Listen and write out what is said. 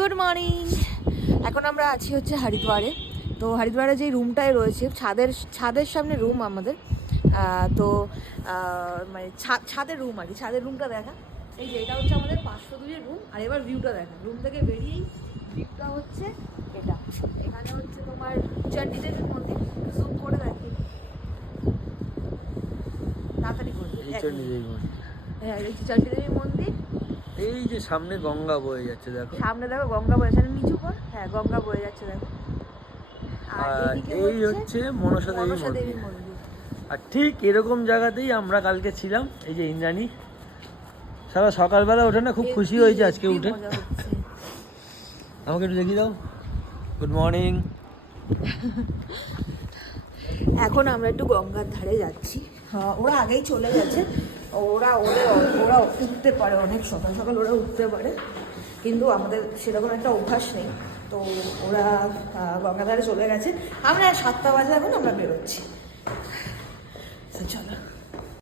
Good morning. এখন আমরা আছি হচ্ছে হরিদ্বারে। তো হরিদ্বারে যে রুমটায় রয়েছে ছাদের সামনে রুম আমাদের। তো মানে ছাদের রুম আর কি, ছাদের রুমটা দেখা। এই যে এটা হচ্ছে আমাদের 502-এর রুম। আর এবার ভিউটা দেখা, রুম থেকে বেরিয়েই ভিউটা হচ্ছে এটা। এখানে হচ্ছে তোমার চণ্ডীদেবীর মন্দির, জুম করে দেখি তাড়াতাড়ি করে। হ্যাঁ, এই চণ্ডীদেবীর মন্দির। এই যে সামনে গঙ্গা বয়ে যাচ্ছে, দেখো সামনে দেখো গঙ্গা বয়ে যাচ্ছে, নিচু কর। হ্যাঁ, গঙ্গা বয়ে যাচ্ছে দেখো। আর এই হচ্ছে মনসা দেবীর মন্দির। আর ঠিক এরকম জায়গাতেই আমরা কালকে ছিলাম। এই যে ইন্দ্রাণী সারা সকালবেলা ওঠে না, খুব খুশি হয়েছে আজকে উঠে। আমাকে একটু দেখিয়ে দাও। Good morning. এখন আমরা একটু গঙ্গার ধারে যাচ্ছি। ওরা আগেই চলে গেছে। ওরা উঠতে পারে, অনেক সকাল সকাল ওরা উঠতে পারে, কিন্তু আমাদের সেরকম একটা অভ্যাস নেই। তো ওরা গঙ্গার ধারে চলে গেছে। আমরা 7টা বাজে এখন আমরা বেরোচ্ছি। চলো।